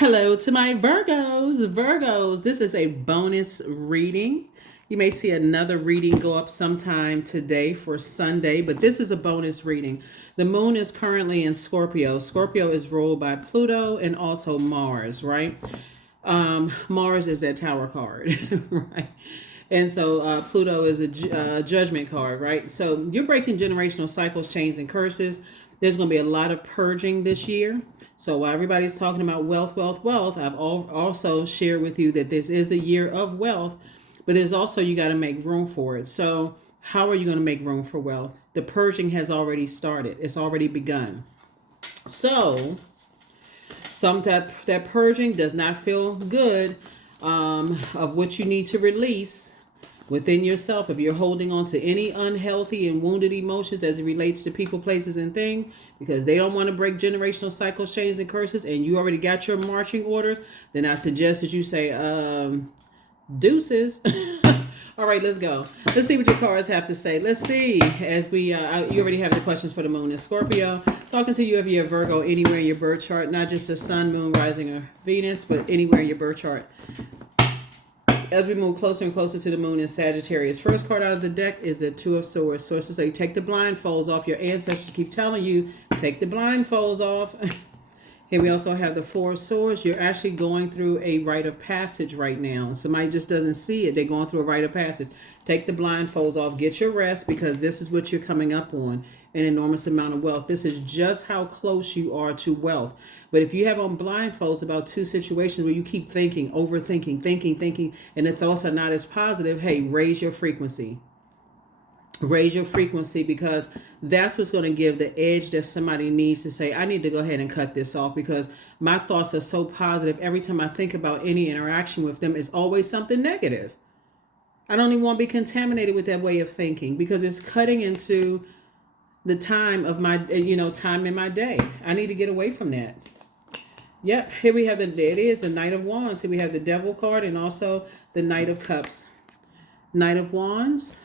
Hello to my Virgos. Virgos, this is a bonus reading. You may see another reading go up sometime today for Sunday, but this is a bonus reading. The moon is currently in Scorpio. Scorpio is ruled by Pluto and also Mars, right? Mars is that tower card, right? And so Pluto is a judgment card, right? So you're breaking generational cycles, chains, and curses. There's going to be a lot of purging this year. So while everybody's talking about wealth, wealth, wealth, I've also shared with you that this is a year of wealth, but there's also, you got to make room for it. So how are you going to make room for wealth? The purging has already started. It's already begun. So that purging does not feel good, of what you need to release within yourself. If you're holding on to any unhealthy and wounded emotions as it relates to people, places, and things, because they don't want to break generational cycles, chains, and curses, and you already got your marching orders, then I suggest that you say, deuces. All right, let's go. Let's see what your cards have to say. Let's see, as we, you already have the questions for the moon in Scorpio. Talking to you if you're a Virgo anywhere in your birth chart, not just the sun, moon, rising, or Venus, but anywhere in your birth chart. As we move closer and closer to the moon in Sagittarius, first card out of the deck is the Two of Swords. Sources say take the blindfolds off. Your ancestors keep telling you, take the blindfolds off. Here we also have the Four of Swords. You're actually going through a rite of passage right now. Somebody just doesn't see it. They're going through a rite of passage. Take the blindfolds off. Get your rest, because this is what you're coming up on. An enormous amount of wealth. This is just how close you are to wealth. But if you have on blindfolds about two situations where you keep thinking, overthinking, thinking, and the thoughts are not as positive, hey, raise your frequency. Raise your frequency, because that's what's going to give the edge that somebody needs to say, I need to go ahead and cut this off, because my thoughts are so positive. Every time I think about any interaction with them, it's always something negative. I don't even want to be contaminated with that way of thinking, because it's cutting into the time of my, time in my day. I need to get away from that. Yep, here we have there it is, the Knight of Wands. Here we have the Devil card and also the Knight of Cups. Knight of Wands.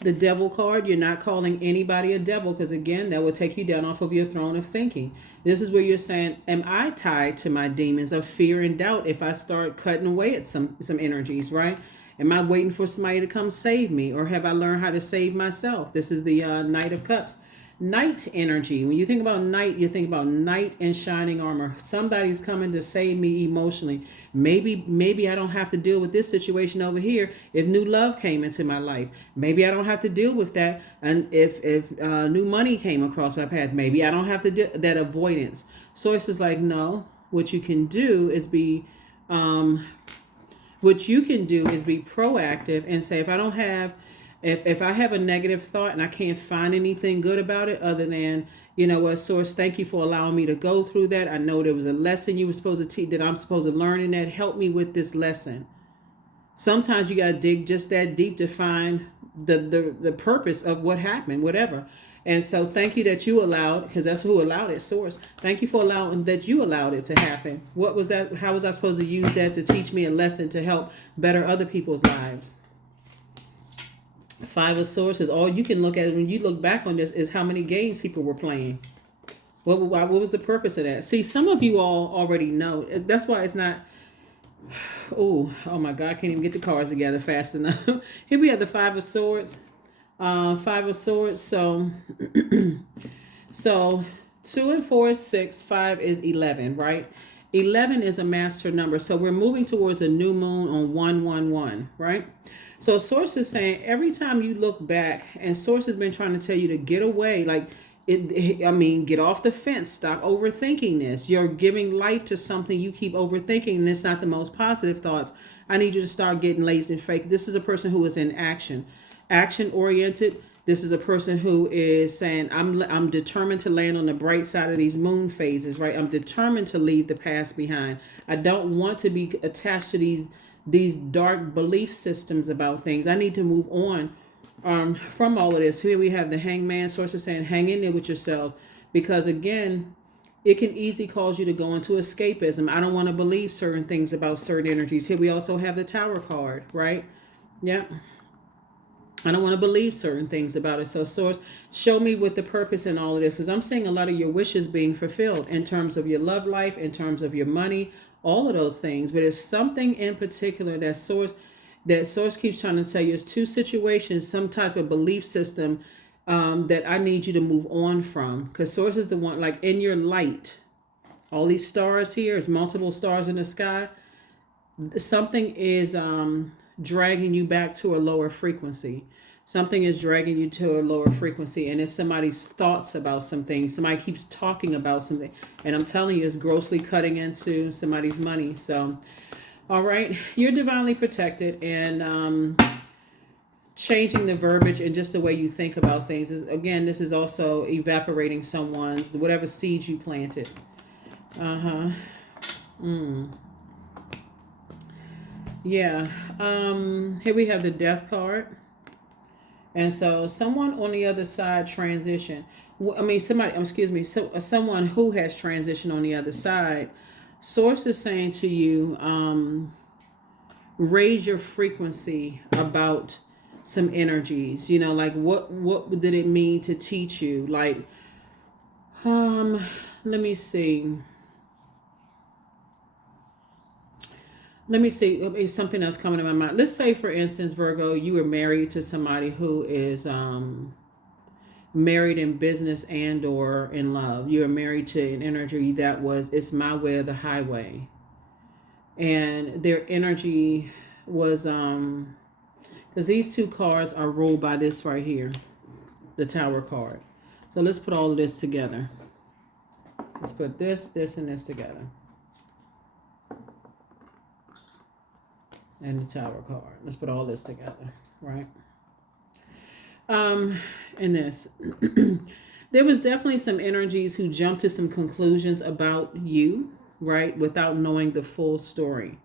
The Devil card, you're not calling anybody a devil, because again, that will take you down off of your throne of thinking. This is where you're saying, am I tied to my demons of fear and doubt if I start cutting away at some energies, right? Am I waiting for somebody to come save me, or have I learned how to save myself? This is the Knight of Cups. Knight energy. When you think about knight, you think about knight in shining armor. Somebody's coming to save me emotionally. Maybe I don't have to deal with this situation over here if new love came into my life. Maybe I don't have to deal with that. And if new money came across my path, maybe I don't have to do that. Avoidance. Source is like, no, what you can do is be proactive and say, if I have a negative thought and I can't find anything good about it other than, Source, thank you for allowing me to go through that. I know there was a lesson you were supposed to teach that I'm supposed to learn in that. Help me with this lesson. Sometimes you got to dig just that deep to find the purpose of what happened, whatever. And so thank you that you allowed, because that's who allowed it, Source. Thank you for allowing that you allowed it to happen. What was that? How was I supposed to use that to teach me a lesson to help better other people's lives? Five of Swords is all you can look at when you look back on this is how many games people were playing. What was the purpose of that? See, some of you all already know. That's why it's not. Oh my God, I can't even get the cards together fast enough. Here we have the Five of Swords. Five of Swords. So 2 and 4 is 6. 5 is 11, right? 11 is a master number. So we're moving towards a new moon on 111, right? So Source is saying every time you look back, and Source has been trying to tell you to get away, get off the fence, stop overthinking this. You're giving life to something you keep overthinking, and it's not the most positive thoughts. I need you to start getting lazy and fake. This is a person who is in action oriented. This is a person who is saying, I'm determined to land on the bright side of these moon phases, right? I'm determined to leave the past behind. I don't want to be attached to these dark belief systems about things. I need to move on from all of this. Here we have the Hangman. Source is saying, hang in there with yourself, because again, it can easily cause you to go into escapism. I don't want to believe certain things about certain energies. Here we also have the Tower card, right? Yep. I don't want to believe certain things about it. So, Source, show me what the purpose in all of this is. I'm seeing a lot of your wishes being fulfilled in terms of your love life, in terms of your money, all of those things. But it's something in particular that Source keeps trying to tell you. It's two situations, some type of belief system that I need you to move on from. Because Source is the one, like in your light, all these stars here, it's multiple stars in the sky. Something is dragging you back to a lower frequency. Something is dragging you to a lower frequency, and it's somebody's thoughts about some things. Somebody keeps talking about something, and I'm telling you, it's grossly cutting into somebody's money. So, all right, you're divinely protected, and changing the verbiage and just the way you think about things is, again, this is also evaporating someone's whatever seeds you planted. Yeah. Here we have the Death card. And so someone on the other side transition. Someone who has transitioned on the other side. Source is saying to you, raise your frequency about some energies. Like what did it mean to teach you? Like, let me see. Something else coming to my mind. Let's say, for instance, Virgo, you were married to somebody who is married in business and or in love. You are married to an energy that it's my way or the highway. And their energy was, because these two cards are ruled by this right here, the Tower card. So let's put all of this together. Let's put this, and this together. And the Tower card. Let's put all this together, right? And this. There was definitely some energies who jumped to some conclusions about you, right? Without knowing the full story.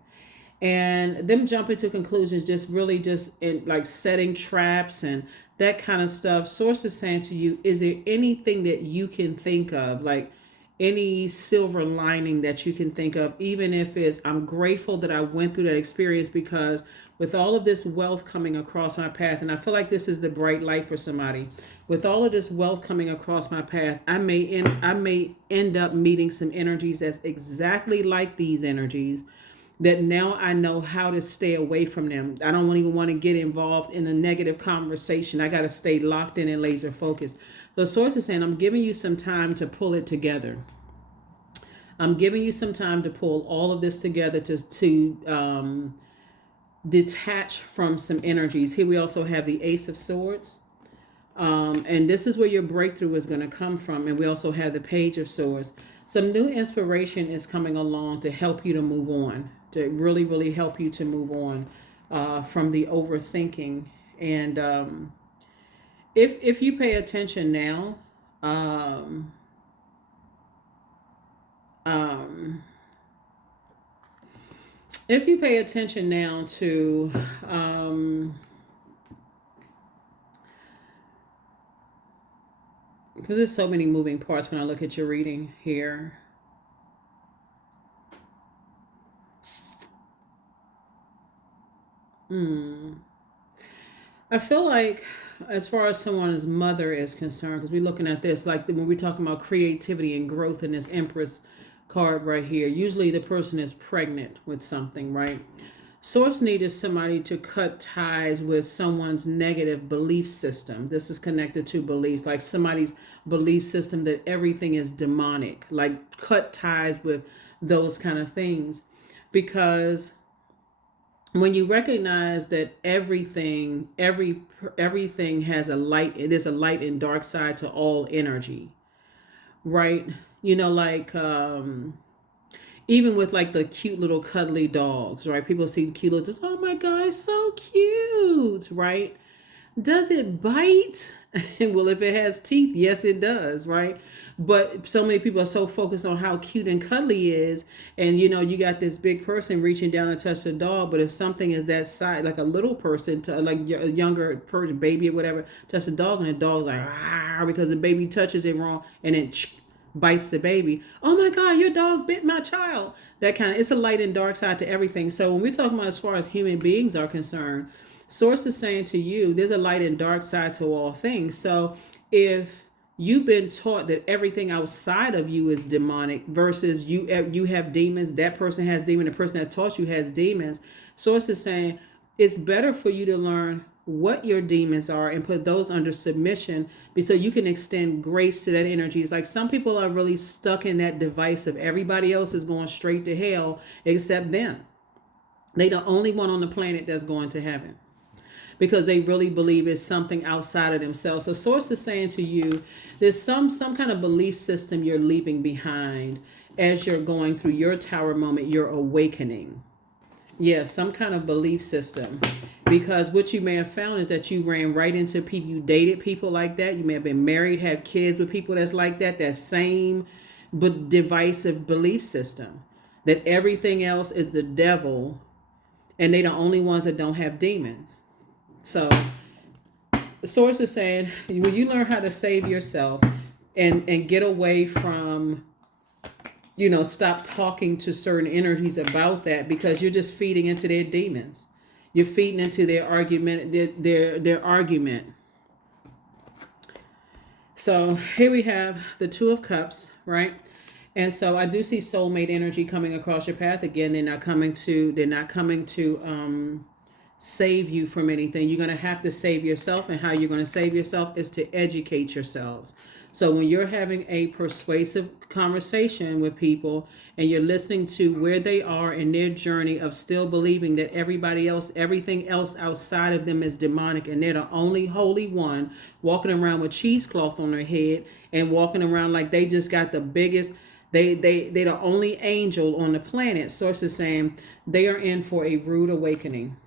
And them jumping to conclusions just really like setting traps and that kind of stuff. Source is saying to you, is there anything that you can think of? Like, any silver lining that you can think of, even if it's, I'm grateful that I went through that experience, because with all of this wealth coming across my path, and I feel like this is the bright light for somebody, with all of this wealth coming across my path, I may end up meeting some energies that's exactly like these energies, that now I know how to stay away from them. I don't even want to get involved in a negative conversation. I got to stay locked in and laser focused. So Source is saying, I'm giving you some time to pull it together. I'm giving you some time to pull all of this together to detach from some energies. Here we also have the Ace of Swords. And this is where your breakthrough is going to come from. And we also have the Page of Swords. Some new inspiration is coming along to help you to move on, to really, really help you to move on from the overthinking. And if you pay attention now, if you pay attention now to because there's so many moving parts when I look at your reading here. I feel like, as far as someone's mother is concerned, because we're looking at this, like when we're talking about creativity and growth in this Empress card right here, usually the person is pregnant with something, right? Source needed somebody to cut ties with someone's negative belief system. This is connected to beliefs, like somebody's belief system that everything is demonic, like cut ties with those kind of things. Because when you recognize that everything has a light, there's a light and dark side to all energy, right? Like even with like the cute little cuddly dogs, right? People see cute little dogs, oh my God, it's so cute, right? Does it bite? Well, if it has teeth, yes, it does, right? But so many people are so focused on how cute and cuddly is. And, you got this big person reaching down to touch the dog. But if something is that size, like a little person, like a younger person, baby or whatever, touch the dog, and the dog's like, ah, because the baby touches it wrong and then bites the baby. Oh my God, your dog bit my child. That kind of, it's a light and dark side to everything. So when we're talking about as far as human beings are concerned, Source is saying to you, there's a light and dark side to all things. So if you've been taught that everything outside of you is demonic versus you have demons, that person has demons, the person that taught you has demons. Source is saying it's better for you to learn what your demons are and put those under submission, so you can extend grace to that energy. It's like some people are really stuck in that device of everybody else is going straight to hell except them. They the only one on the planet that's going to heaven, because they really believe it's something outside of themselves. So source is saying to you, there's some kind of belief system you're leaving behind as you're going through your tower moment, your awakening. Yes, some kind of belief system. Because what you may have found is that you ran right into people, you dated people like that. You may have been married, had kids with people that's like that same but divisive belief system. That everything else is the devil and they the only ones that don't have demons. So the source is saying, when you learn how to save yourself and get away from, stop talking to certain energies about that, because you're just feeding into their demons. You're feeding into their argument, their argument. So here we have the Two of Cups, right? And so I do see soulmate energy coming across your path. Again, they're not coming to save you from anything. You're going to have to save yourself, and how you're going to save yourself is to educate yourselves. So when you're having a persuasive conversation with people and you're listening to where they are in their journey of still believing that everything else outside of them is demonic, and they're the only holy one walking around with cheesecloth on their head and walking around like they just got the biggest, they're the only angel on the planet. Source is saying they are in for a rude awakening.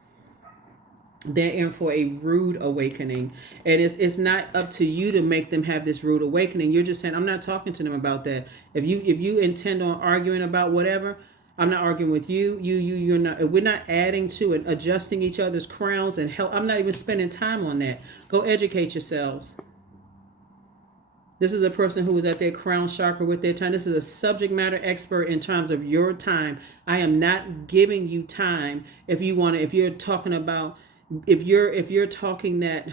They're in for a rude awakening, and it's not up to you to make them have this rude awakening. You're just saying, I'm not talking to them about that. If you intend on arguing about whatever, I'm not arguing with you. You're not. We're not adding to it, adjusting each other's crowns and help. I'm not even spending time on that. Go educate yourselves. This is a person who is at their crown chakra with their time. This is a subject matter expert in terms of your time. I am not giving you time if you're talking about. If you're talking that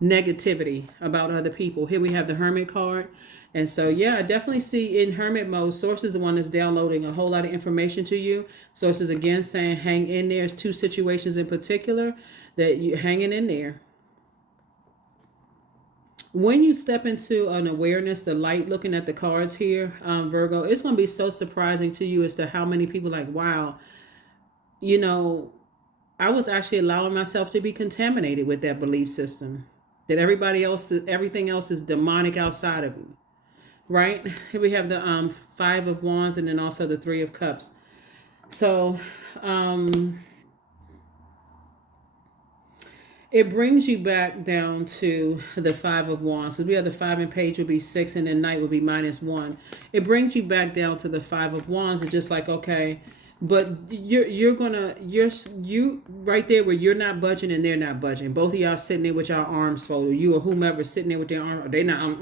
negativity about other people. Here we have the Hermit card. And so, yeah, I definitely see in Hermit mode, Source is the one that's downloading a whole lot of information to you. Source is again saying hang in there. There's two situations in particular that you're hanging in there. When you step into an awareness, the light, looking at the cards here, Virgo, it's going to be so surprising to you as to how many people like, wow, I was actually allowing myself to be contaminated with that belief system, that everything else is demonic outside of you, right? Here we have the 5 of Wands and then also the 3 of Cups. So it brings you back down to the 5 of Wands. So we have the 5 and Page would be 6, and then Knight would be -1. It brings you back down to the 5 of Wands. It's just like, okay, but you're right there where you're not budging and they're not budging. Both of y'all sitting there with your arms folded. You or whomever sitting there with their arms. They not.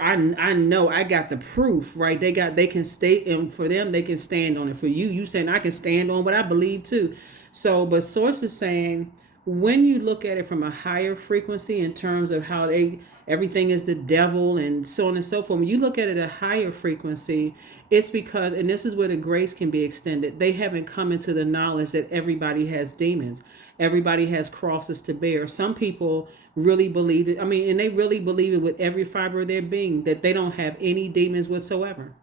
I know I got the proof, right? They can stay, and for them they can stand on it. For you saying I can stand on what I believe too. So, but Source is saying when you look at it from a higher frequency in terms of how everything is the devil and so on and so forth. When you look at it at a higher frequency, it's because, and this is where the grace can be extended, they haven't come into the knowledge that everybody has demons. Everybody has crosses to bear. Some people really believe it. And they really believe it with every fiber of their being, that they don't have any demons whatsoever.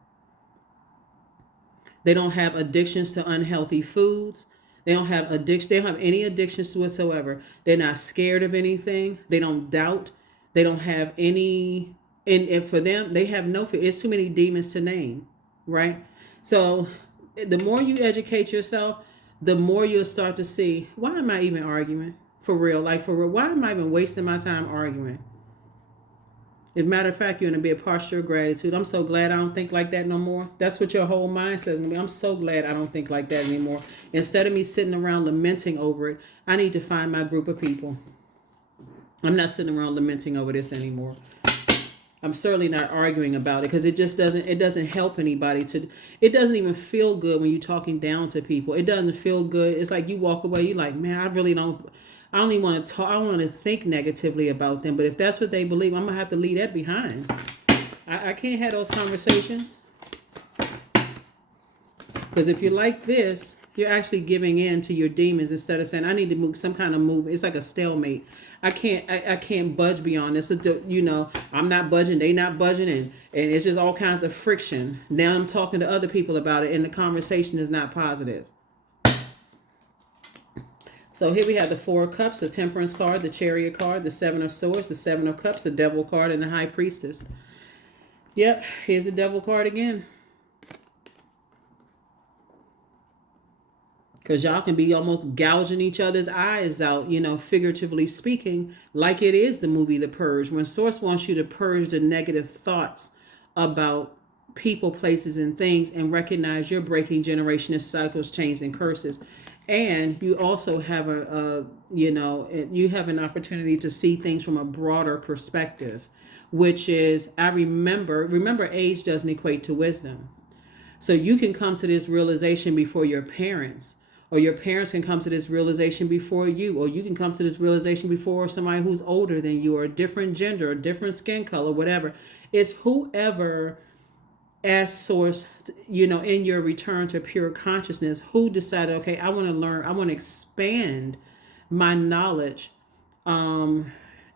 They don't have addictions to unhealthy foods. They don't have addiction. They don't have any addictions whatsoever. They're not scared of anything. They don't doubt. They don't have any, and for them, they have no fear. It's too many demons to name, right? So the more you educate yourself, the more you'll start to see, why am I even arguing? For real, why am I even wasting my time arguing? As a matter of fact, you're going to be a posture of gratitude. I'm so glad I don't think like that no more. That's what your whole mind says to me. I'm so glad I don't think like that anymore. Instead of me sitting around lamenting over it, I need to find my group of people. I'm not sitting around lamenting over this anymore. I'm certainly not arguing about it, because it just doesn't help anybody it doesn't even feel good when you're talking down to people. It doesn't feel good. It's like you walk away, you're like, man, I don't even want to talk. I don't want to think negatively about them. But if that's what they believe, I'm going to have to leave that behind. I can't have those conversations. Because if you're like this, you're actually giving in to your demons instead of saying, I need to move some kind of move. It's like a stalemate. I can't budge beyond this. You know, I'm not budging. They not budging. And it's just all kinds of friction. Now I'm talking to other people about it, and the conversation is not positive. So here we have the Four of Cups, the Temperance card, the Chariot card, the Seven of Swords, the Seven of Cups, the Devil card, and the High Priestess. Yep, here's the Devil card again. Because y'all can be almost gouging each other's eyes out, you know, figuratively speaking, like it is the movie The Purge. When Source wants you to purge the negative thoughts about people, places, and things, and recognize you're breaking generational cycles, chains, and curses. And you also have you have an opportunity to see things from a broader perspective, which is, remember age doesn't equate to wisdom. So you can come to this realization before your parents, or your parents can come to this realization before you, or you can come to this realization before somebody who's older than you, or a different gender, or different skin color, whatever. It's whoever asked Source, you know, in your return to pure consciousness, who decided, okay, I want to learn, I want to expand my knowledge. I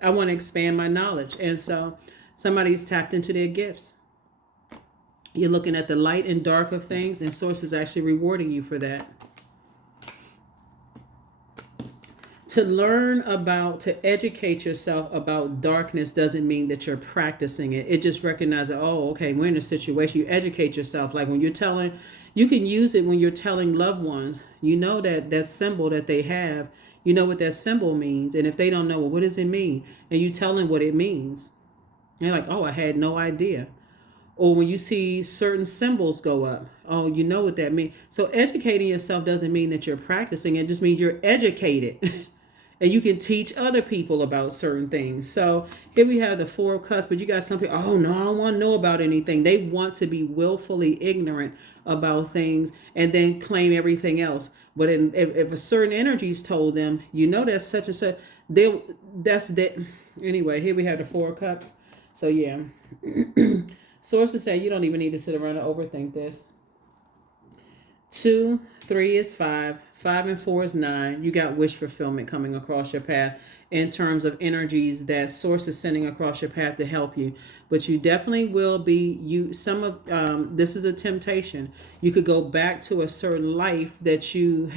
want to expand my knowledge. And so somebody's tapped into their gifts. You're looking at the light and dark of things, and Source is actually rewarding you for that. To educate yourself about darkness doesn't mean that you're practicing it. It just recognizes, oh, okay, we're in a situation. You educate yourself. Like when you can use it when you're telling loved ones, you know, that symbol that they have, you know what that symbol means. And if they don't know, well, what does it mean? And you tell them what it means. And they're like, oh, I had no idea. Or when you see certain symbols go up, oh, you know what that means. So educating yourself doesn't mean that you're practicing. It just means you're educated. And you can teach other people about certain things. So here we have the Four of Cups, but you got some people, oh no, I don't want to know about anything. They want to be willfully ignorant about things and then claim everything else. But if a certain energy's told them, you know, that's such and such, that's that. Anyway, here we have the Four of Cups. So yeah, Sources say you don't even need to sit around and overthink this. 2, 3 is 5. 5 and 4 is 9. You got wish fulfillment coming across your path in terms of energies that Source is sending across your path to help you. But you definitely will be, this is a temptation. You could go back to a certain life that you've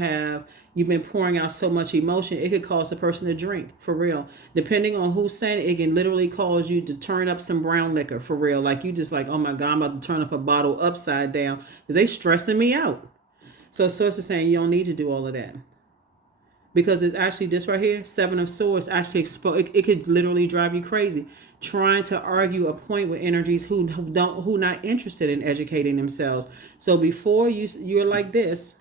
been pouring out so much emotion. It could cause a person to drink, for real. Depending on who's saying it, it can literally cause you to turn up some brown liquor, for real. Like you just like, oh my God, I'm about to turn up a bottle upside down because they stressing me out. So Source is saying you don't need to do all of that. Because it's actually this right here, 7 of Swords, actually it could literally drive you crazy. Trying to argue a point with energies who not interested in educating themselves. So before you're like this,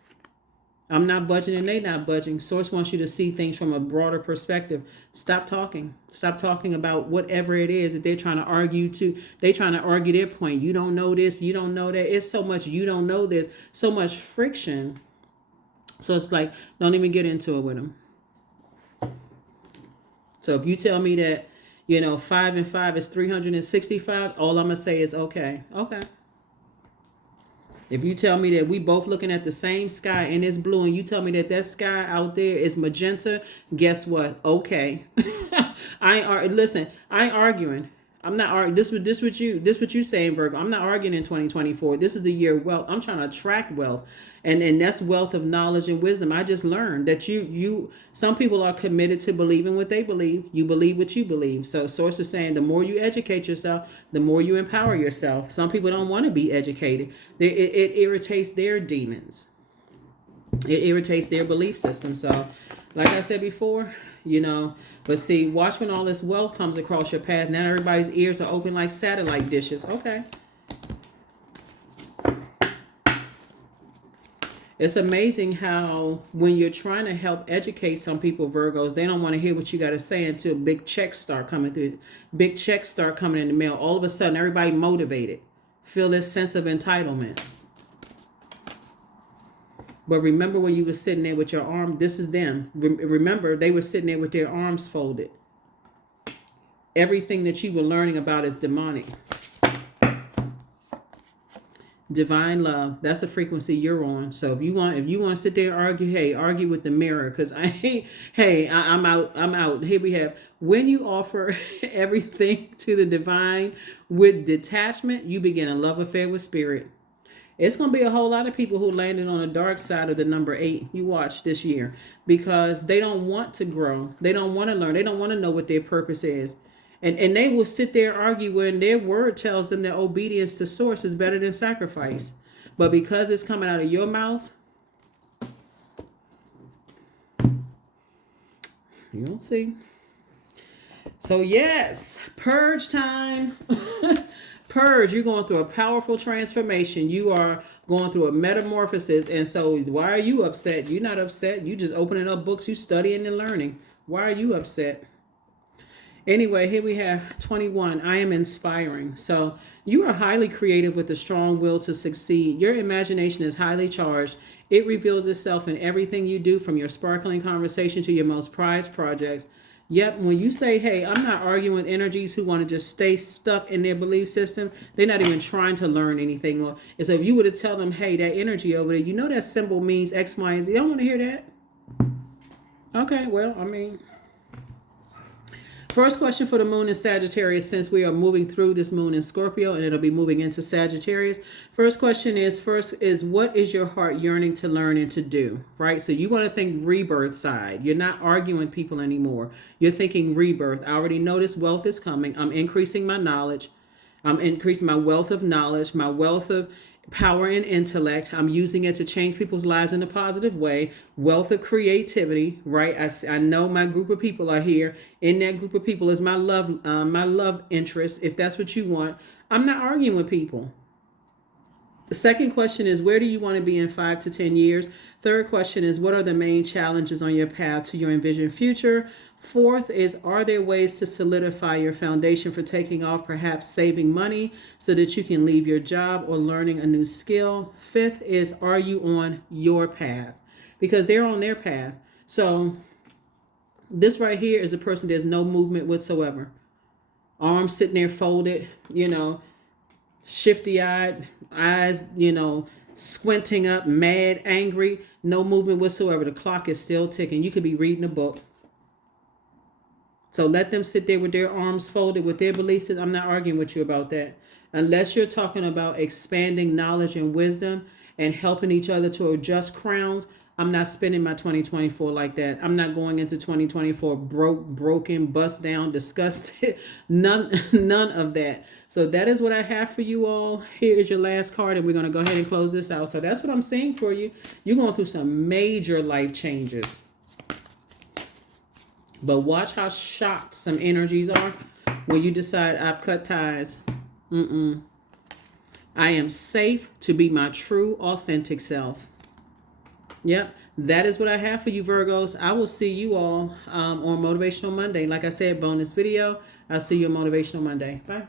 I'm not budging and they not budging. Source wants you to see things from a broader perspective. Stop talking. Stop talking about whatever it is that they're trying to argue to. They're trying to argue their point. You don't know this. You don't know that. It's so much you don't know this. So much friction. So it's like, don't even get into it with them. So if you tell me that, 5 and 5 is 365, all I'm going to say is okay. Okay. If you tell me that we both looking at the same sky and it's blue, and you tell me that sky out there is magenta, guess what? Okay. I ain't arguing. I'm not arguing. This what you saying, Virgo. I'm not arguing in 2024. This is the year of wealth. I'm trying to attract wealth. And that's wealth of knowledge and wisdom. I just learned that some people are committed to believing what they believe. You believe what you believe. So Source is saying the more you educate yourself, the more you empower yourself. Some people don't want to be educated. It irritates their demons. It irritates their belief system. So like I said before, but see, watch when all this wealth comes across your path. Now everybody's ears are open like satellite dishes. Okay. It's amazing how when you're trying to help educate some people, Virgos, they don't want to hear what you got to say until big checks start coming through. Big checks start coming in the mail. All of a sudden, everybody motivated. Feel this sense of entitlement. But remember when you were sitting there with your arm, this is them. Remember, they were sitting there with their arms folded. Everything that you were learning about is demonic. Divine love, that's the frequency you're on. So if you want to sit there and argue, hey, argue with the mirror, because I'm out. Here we have, when you offer everything to the divine with detachment, you begin a love affair with spirit. It's going to be a whole lot of people who landed on the dark side of the number 8 you watch this year, because they don't want to grow. They don't want to learn. They don't want to know what their purpose is. And they will sit there and argue when their word tells them that obedience to source is better than sacrifice. But because it's coming out of your mouth, you'll see. So yes, purge time. Purge, you're going through a powerful transformation. You are going through a metamorphosis. And so why are you upset? You're not upset. You just opening up books, you studying and learning. Why are you upset? Anyway, here we have 21. I am inspiring. So you are highly creative with a strong will to succeed. Your imagination is highly charged. It reveals itself in everything you do, from your sparkling conversation to your most prized projects. Yet when you say, hey, I'm not arguing with energies who want to just stay stuck in their belief system, they're not even trying to learn anything. Well, and so if you were to tell them, hey, that energy over there, you know that symbol means X, Y, and Z. They don't want to hear that. Okay, well, I mean, first question for the moon in Sagittarius, since we are moving through this moon in Scorpio and it'll be moving into Sagittarius. First question is, what is your heart yearning to learn and to do, right? So you want to think rebirth side. You're not arguing with people anymore. You're thinking rebirth. I already noticed wealth is coming. I'm increasing my knowledge. I'm increasing my wealth of knowledge, my wealth of power and intellect. I'm using it to change people's lives in a positive way. Wealth of creativity, right? I know my group of people are here. In that group of people is my love interest. If that's what you want, I'm not arguing with people. The second question is, where do you want to be in 5 to 10 years? Third question is, what are the main challenges on your path to your envisioned future? Fourth is, are there ways to solidify your foundation for taking off, perhaps saving money so that you can leave your job or learning a new skill? Fifth is, are you on your path? Because they're on their path. So this right here is a person, there's no movement whatsoever. Arms sitting there folded, shifty-eyed, eyes, squinting up, mad, angry, no movement whatsoever. The clock is still ticking. You could be reading a book. So let them sit there with their arms folded, with their beliefs. I'm not arguing with you about that. Unless you're talking about expanding knowledge and wisdom and helping each other to adjust crowns, I'm not spending my 2024 like that. I'm not going into 2024 broken, bust down, disgusted. None of that. So that is what I have for you all. Here is your last card, and we're going to go ahead and close this out. So that's what I'm saying for you. You're going through some major life changes. But watch how shocked some energies are when you decide, I've cut ties. I am safe to be my true, authentic self. Yep, that is what I have for you, Virgos. I will see you all on Motivational Monday. Like I said, bonus video. I'll see you on Motivational Monday. Bye.